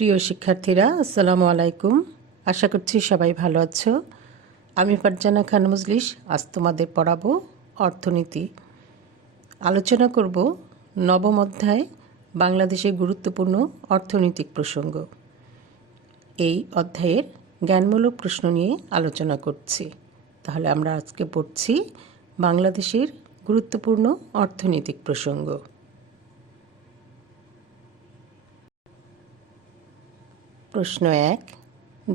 প্রিয় শিক্ষার্থীরা, আসসালামু আলাইকুম। আশা করছি সবাই ভালো আছো। আমি ফারজানা খান মজলিস আজ তোমাদের পড়াবো অর্থনীতি। আলোচনা করব নবম অধ্যায় বাংলাদেশের গুরুত্বপূর্ণ অর্থনৈতিক প্রসঙ্গ। এই অধ্যায়ের জ্ঞানমূলক প্রশ্ন নিয়ে আলোচনা করছি। তাহলে আমরা আজকে পড়ছি বাংলাদেশের গুরুত্বপূর্ণ অর্থনৈতিক প্রসঙ্গ। প্রশ্ন 1,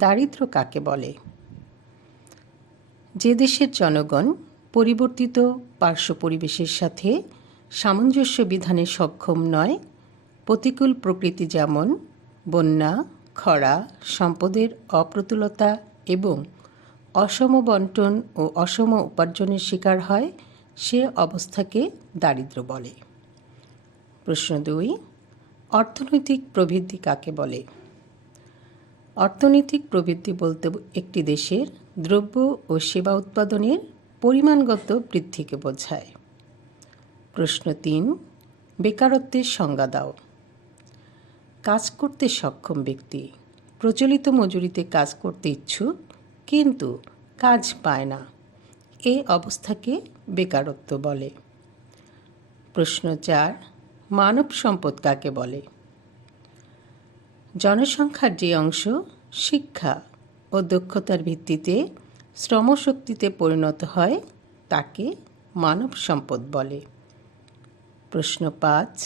দারিদ্র্য কাকে বলে? যে দেশের জনগণ পরিবর্তিত পার্শ্ব পরিবেশের সাথে সামঞ্জস্য বিধানে সক্ষম নয়, প্রতিকূল প্রকৃতি যেমন বন্যা, খরা, সম্পদের অপ্রতুলতা এবং অসম বণ্টন ও অসম উপার্জনের শিকার হয়, সে অবস্থাকে দারিদ্র্য বলে। প্রশ্ন 2, অর্থনৈতিক প্রবৃদ্ধি কাকে বলে? অর্থনৈতিক প্রবৃদ্ধি বলতে একটি দেশের দ্রব্য ও সেবা উৎপাদনের পরিমাণগত বৃদ্ধিকে বোঝায়। প্রশ্ন 3, বেকারত্বের সংজ্ঞা দাও। কাজ করতে সক্ষম ব্যক্তি, প্রচলিত মজুরিতে কাজ করতে ইচ্ছুক কিন্তু কাজ পায় না, এ অবস্থাকে বেকারত্ব বলে। প্রশ্ন 4, মানব সম্পদ কাকে বলে? জনসংখ্যার যে অংশ শিক্ষা ও দক্ষতার ভিত্তিতে শ্রমশক্তিতে পরিণত হয় তাকে মানব সম্পদ বলে। প্রশ্ন 5,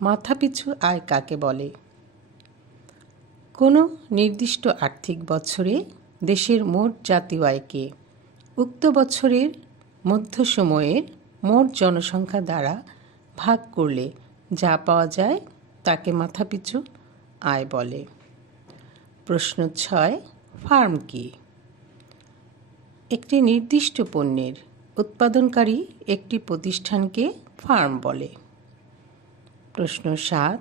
মাথাপিছু আয় কাকে বলে? কোনো নির্দিষ্ট আর্থিক বছরে দেশের মোট জাতীয় আয়কে উক্ত বছরের মধ্য সময়ের মোট জনসংখ্যা দ্বারা ভাগ করলে যা পাওয়া যায় তাকে মাথাপিছু আয় বলে। প্রশ্ন 6, ফার্ম কি? একটি নির্দিষ্ট পণ্যের উৎপাদনকারী একটি প্রতিষ্ঠানকে ফার্ম বলে। প্রশ্ন 7,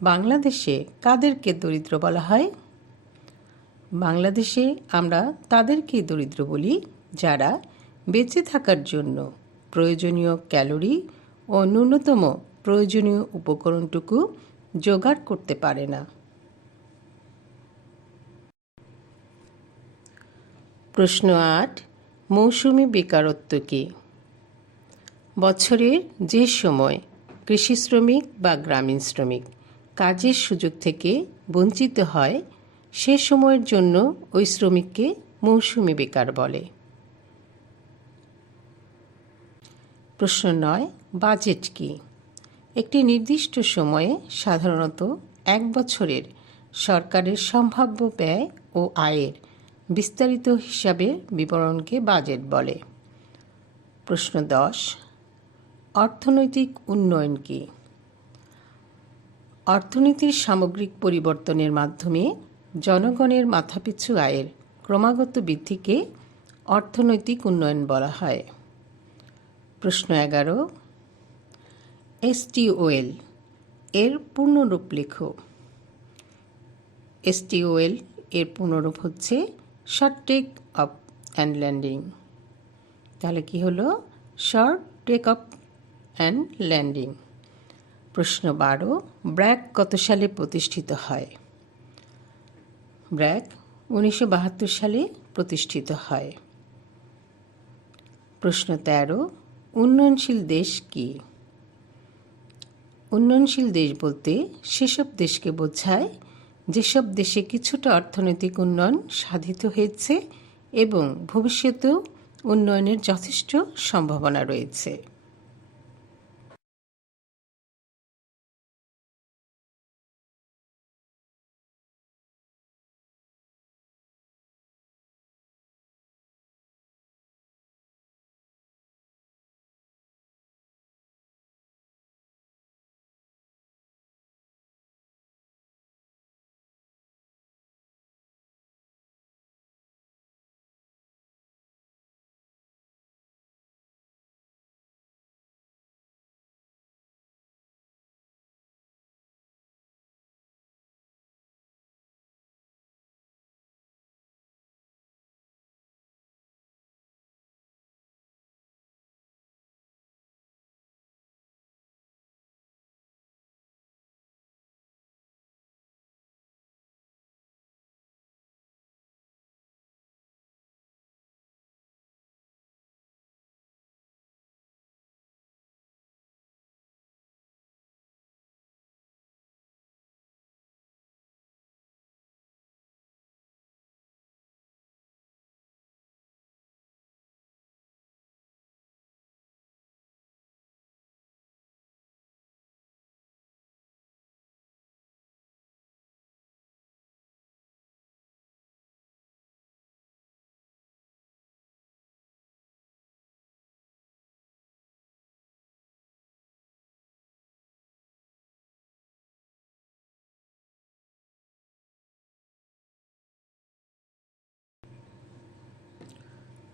বাংলাদেশে কাদেরকে দরিদ্র বলা হয়? বাংলাদেশে আমরা তাদেরকেই দরিদ্র বলি যারা বেঁচে থাকার জন্য প্রয়োজনীয় ক্যালোরি ও ন্যূনতম প্রয়োজনীয় উপকরণটুকু জোগাড় করতে পারে না। প্রশ্ন 8, মৌসুমি বেকারত্ব কি? বছরের যে সময় কৃষি শ্রমিক বা গ্রামীণ শ্রমিক কাজের সুযোগ থেকে বঞ্চিত হয় সে সময়ের জন্য ওই শ্রমিককে মৌসুমি বেকার বলে। প্রশ্ন 9, বাজেট কি? একটি নির্দিষ্ট সময়ে সাধারণত এক বছরের সরকারের সম্ভাব্য ব্যয় ও আয়ের বিস্তারিত হিসাবের বিবরণকে বাজেট বলে। প্রশ্ন 10, অর্থনৈতিক উন্নয়ন কি? অর্থনীতির সামগ্রিক পরিবর্তনের মাধ্যমে জনগণের মাথাপিছু আয়ের ক্রমাগত বৃদ্ধিকে অর্থনৈতিক উন্নয়ন বলা হয়। প্রশ্ন 11, STOL এর পূর্ণরূপ লেখো। STOL এর পূর্ণরূপ হচ্ছে short take up and landing. তাহলে কি হলো? Short take up and landing. প্রশ্ন 12, ব্র্যাক কত সালে প্রতিষ্ঠিত হয়? ব্র্যাক 1972 সালে প্রতিষ্ঠিত হয়। প্রশ্ন 13, উন্নয়নশীল দেশ কি? উন্নয়নশীল দেশ বলতে সেসব দেশকে বোঝায় যেসব দেশে কিছুটা অর্থনৈতিক উন্নয়ন সাধিত হয়েছে এবং ভবিষ্যতেও উন্নয়নের যথেষ্ট সম্ভাবনা রয়েছে।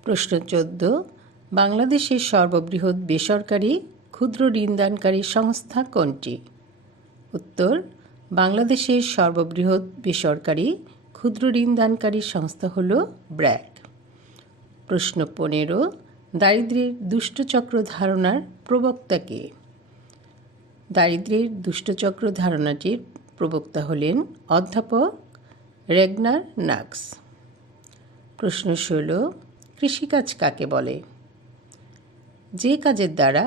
প্রশ্ন 14, বাংলাদেশের সর্ববৃহৎ বেসরকারি ক্ষুদ্র ঋণদানকারী সংস্থা কোনটি? উত্তর, বাংলাদেশের সর্ববৃহৎ বেসরকারি ক্ষুদ্র ঋণদানকারী সংস্থা হল ব্র্যাক। প্রশ্ন 15, দারিদ্র্যের দুষ্টচক্র ধারণার প্রবক্তা কে? দারিদ্র্যের দুষ্টচক্র ধারণাটির প্রবক্তা হলেন অধ্যাপক রেগনার নাক্স। প্রশ্ন 16, কৃষিকাজ কাকে বলে? যে কাজের দ্বারা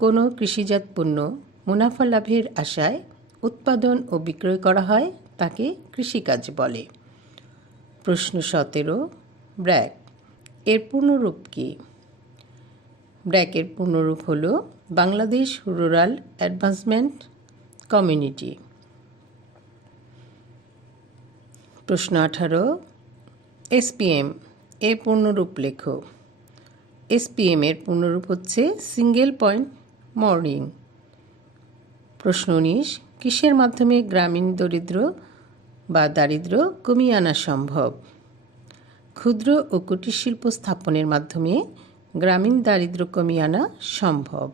কোনো কৃষিজাত পণ্য মুনাফা লাভের আশায় উৎপাদন ও বিক্রয় করা হয় তাকে কৃষিকাজ বলে। প্রশ্ন 17, ব্র্যাক এর পূর্ণরূপ কী? ব্র্যাকের পূর্ণরূপ হল বাংলাদেশ রুরাল অ্যাডভান্সমেন্ট কমিউনিটি। প্রশ্ন 18, এসপিএম এর পূর্ণরূপ লেখো। এসপিএম এর পূর্ণরূপ হচ্ছে সিঙ্গেল পয়েন্ট মর্নিং। প্রশ্ন 19, কিসের মাধ্যমে গ্রামীণ দরিদ্র বা দারিদ্র্য কমিয়ে আনা সম্ভব? ক্ষুদ্র ও কুটির শিল্প স্থাপনের মাধ্যমে গ্রামীণ দারিদ্র্য কমিয়ে আনা সম্ভব।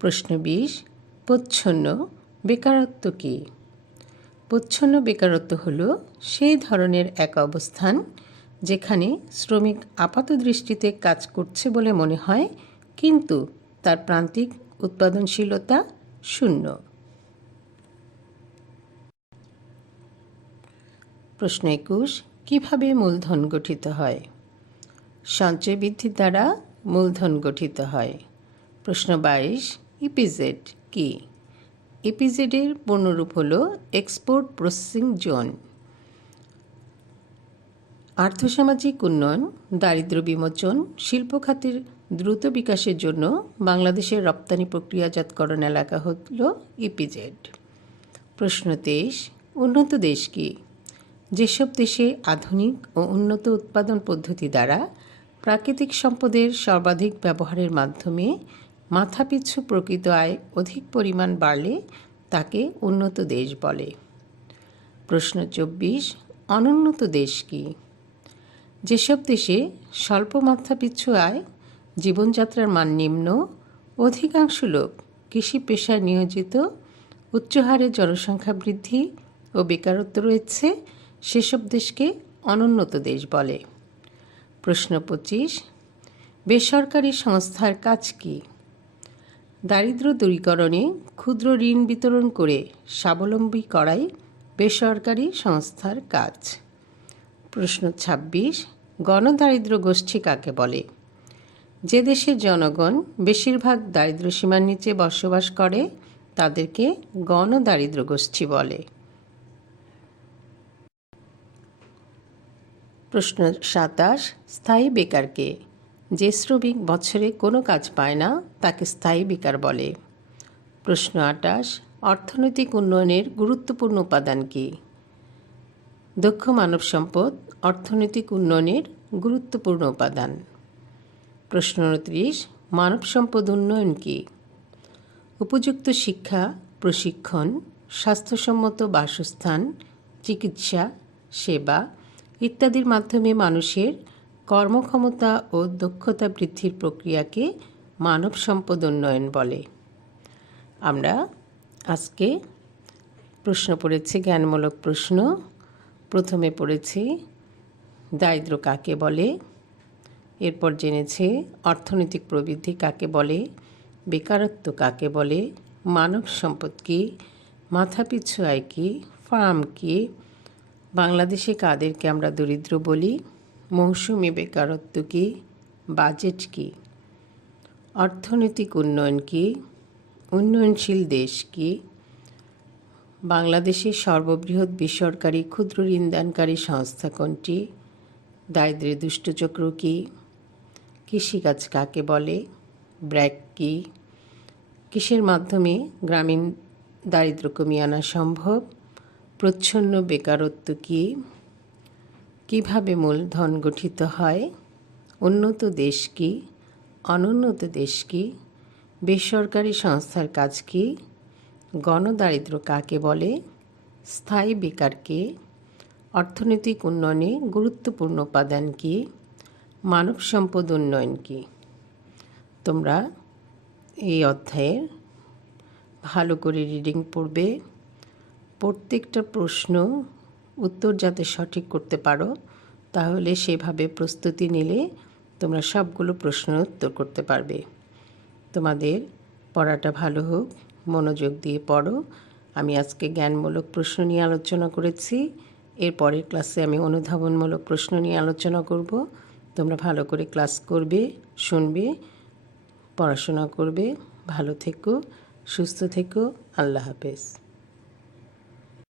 প্রশ্ন 20, প্রচ্ছন্ন বেকারত্ব কী? প্রচ্ছন্ন বেকারত্ব হল সেই ধরনের এক অবস্থান যেখানে শ্রমিক আপাতদৃষ্টিতে কাজ করছে বলে মনে হয়, কিন্তু তার প্রান্তিক উৎপাদনশীলতা শূন্য। প্রশ্ন 21, কিভাবে মূলধন গঠিত হয়? সঞ্চয় বৃদ্ধির দ্বারা মূলধন গঠিত হয়। প্রশ্ন 22, ইপিজেড কি? ইপিজেডের পূর্ণরূপ হল এক্সপোর্ট প্রসেসিং জোন। আর্থসামাজিক উন্নয়ন, দারিদ্র্য বিমোচন, শিল্প খাতের দ্রুত বিকাশের জন্য বাংলাদেশের রপ্তানি প্রক্রিয়াজাতকরণ এলাকা হল ইপিজেড। প্রশ্ন 23, উন্নত দেশ কি? যেসব দেশে আধুনিক ও উন্নত উৎপাদন পদ্ধতি দ্বারা প্রাকৃতিক সম্পদের সর্বাধিক ব্যবহারের মাধ্যমে মাথাপিছু প্রকৃত আয় অধিক পরিমাণ বাড়লে তাকে উন্নত দেশ বলে। প্রশ্ন 24, অনুন্নত দেশ কি? যেসব দেশে স্বল্প মাথাপিছু আয়, জীবনযাত্রার মান নিম্ন, অধিকাংশ লোক কৃষি পেশায় নিয়োজিত, উচ্চহারে জনসংখ্যা বৃদ্ধি ও বেকারত্ব রয়েছে, সেসব দেশকে অনুন্নত দেশ বলে। প্রশ্ন 25, বেসরকারি সংস্থার কাজ কি? দারিদ্র্য দূরীকরণে ক্ষুদ্র ঋণ বিতরণ করে স্বাবলম্বী করাই বেসরকারি সংস্থার কাজ। প্রশ্ন 26, গণদারিদ্র্য গোষ্ঠী কাকে বলে? যে দেশের জনগণ বেশিরভাগ দারিদ্র্য সীমার নিচে বসবাস করে তাদেরকে গণদারিদ্র্য গোষ্ঠী বলে। প্রশ্ন 27, স্থায়ী বেকার কে? যে শ্রমিক বছরে কোনো কাজ পায় না তাকে স্থায়ী বেকার বলে। প্রশ্ন 28, অর্থনৈতিক উন্নয়নের গুরুত্বপূর্ণ উপাদান কি? দক্ষ মানব সম্পদ অর্থনৈতিক উন্নয়নের গুরুত্বপূর্ণ উপাদান। প্রশ্ন 29, মানব সম্পদ উন্নয়ন কি? উপযুক্ত শিক্ষা, প্রশিক্ষণ, স্বাস্থ্যসম্মত বাসস্থান, চিকিৎসা সেবা ইত্যাদির মাধ্যমে মানুষের কর্মক্ষমতা ও দক্ষতা বৃদ্ধির প্রক্রিয়াকে মানব সম্পদ উন্নয়ন বলে। আমরা আজকে প্রশ্ন পড়েছি, জ্ঞানমূলক প্রশ্ন। প্রথমে পড়েছি দারিদ্র্য কাকে বলে, এরপর জেনেছে অর্থনৈতিক প্রবৃদ্ধি কাকে বলে, বেকারত্ব কাকে বলে, মানব সম্পদ কি, মাথাপিছু আয় কি, ফার্ম কি, বাংলাদেশে কাদেরকে আমরা দরিদ্র বলি, মৌসুমি বেকারত্ব কি, বাজেট কি, অর্থনৈতিক উন্নয়ন কি, উন্নয়নশীল দেশ কি, বাংলাদেশের সর্ববৃহৎ বেসরকারি ক্ষুদ্র ঋণদানকারী সংস্থা কোনটি, দারিদ্র্যের দুষ্টচক্র কি, কৃষিকাজ কাকে বলে, ব্র্যাক কি, কিসের মাধ্যমে গ্রামীণ দারিদ্র্য কমিয়ে আনা সম্ভব, প্রচ্ছন্ন বেকারত্ব কি, কিভাবে মূলধন গঠিত হয়, উন্নত দেশ কি, অনুন্নত দেশ কি, বেসরকারি সংস্থার কাজ কি, গণদারিদ্র্য কাকে বলে, স্থায়ী বেকার কে, অর্থনৈতিক উন্নয়নে গুরুত্বপূর্ণ উপাদান কি, মানব সম্পদ উন্নয়ন কি? তোমরা এই অধ্যায়ের ভালো করে রিডিং পড়বে। প্রত্যেকটা প্রশ্ন উত্তর যাতে সঠিক করতে পারো, তাহলে সেভাবে প্রস্তুতি নিলে তোমরা সবগুলো প্রশ্নের উত্তর করতে পারবে। তোমাদের পড়াটা ভালো হোক, মনোযোগ দিয়ে পড়ো। আমি আজকে জ্ঞানমূলক প্রশ্ন নিয়ে আলোচনা করেছি। এর পরের ক্লাসে আমি অনুধাবনমূলক প্রশ্ন নিয়ে আলোচনা করব। তোমরা ভালো করে ক্লাস করবে, শুনবে, পড়াশোনা করবে। ভালো থেকো, সুস্থ থেকো। আল্লাহ হাফেজ।